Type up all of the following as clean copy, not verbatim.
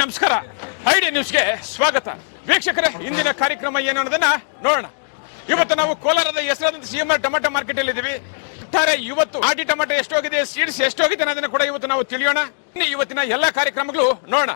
ನಮಸ್ಕಾರ. ಐಡಿಯಾ ನ್ಯೂಸ್ಗೆ ಸ್ವಾಗತ. ವೀಕ್ಷಕರೇ, ಇಂದಿನ ಕಾರ್ಯಕ್ರಮ ಏನು ಅನ್ನೋದನ್ನ ನೋಡೋಣ. ಇವತ್ತು ನಾವು ಕೋಲಾರದ ಹೆಸರಾದಂತ ಸಿಎಂಆರ್ ಟೊಮೆಟೊ ಮಾರ್ಕೆಟ್ ಅಲ್ಲಿ ಇದ್ದೀವಿ. ಇವತ್ತು ಆಟಿ ಟೊಮೆಟೊ ಎಷ್ಟೋಗಿದೆ, ಸೀಡ್ಸ್ ಎಷ್ಟೋಗಿದೆ ಅನ್ನೋದನ್ನ ಕೂಡ ಇವತ್ತು ನಾವು ತಿಳಿಯೋಣ. ಇವತ್ತಿನ ಎಲ್ಲಾ ಕಾರ್ಯಕ್ರಮಗಳು ನೋಡೋಣ.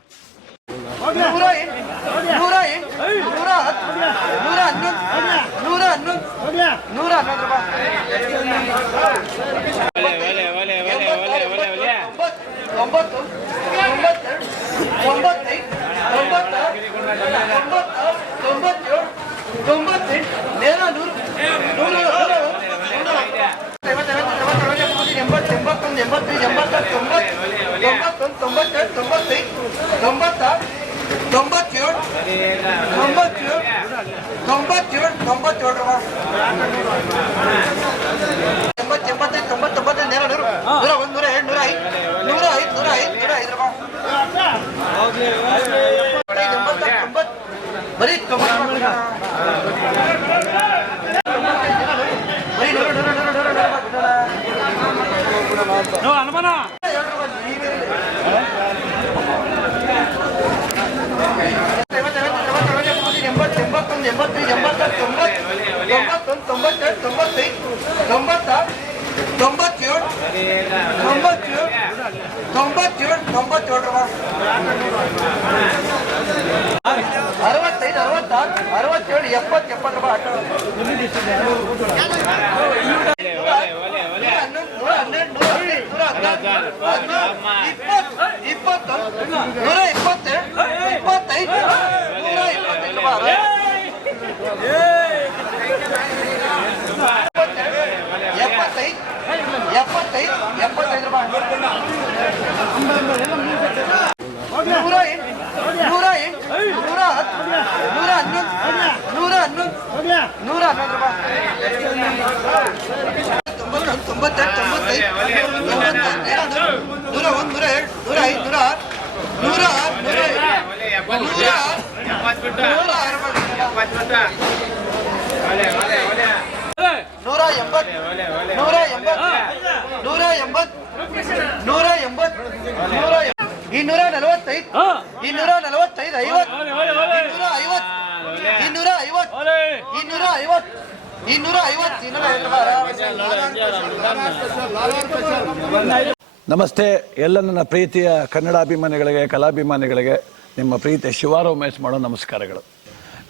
ನಮಸ್ತೆ. ಎಲ್ಲ ನನ್ನ ಪ್ರೀತಿಯ ಕನ್ನಡಾಭಿಮಾನಿಗಳಿಗೆ, ಕಲಾಭಿಮಾನಿಗಳಿಗೆ ನಿಮ್ಮ ಪ್ರೀತಿಯ ಶಿವಾರ ಉಮೇಶ್ ಮಾಡೋ ನಮಸ್ಕಾರಗಳು.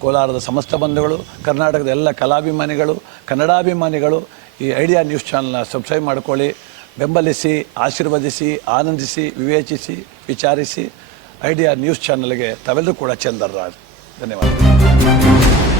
ಕೋಲಾರದ ಸಮಸ್ತ ಬಂಧುಗಳು, ಕರ್ನಾಟಕದ ಎಲ್ಲ ಕಲಾಭಿಮಾನಿಗಳು, ಕನ್ನಡಾಭಿಮಾನಿಗಳು ಈ ಐಡಿಯಾ ನ್ಯೂಸ್ ಚಾನಲ್ನ ಸಬ್ಸ್ಕ್ರೈಬ್ ಮಾಡ್ಕೊಳ್ಳಿ, ಬೆಂಬಲಿಸಿ, ಆಶೀರ್ವದಿಸಿ, ಆನಂದಿಸಿ, ವಿವೇಚಿಸಿ, ವಿಚಾರಿಸಿ. ಐಡಿಯಾ ನ್ಯೂಸ್ ಚಾನಲ್ಗೆ ತಾವೆಲ್ಲರೂ ಕೂಡ ಚಂದರ್ರಾಜ್. ಧನ್ಯವಾದ.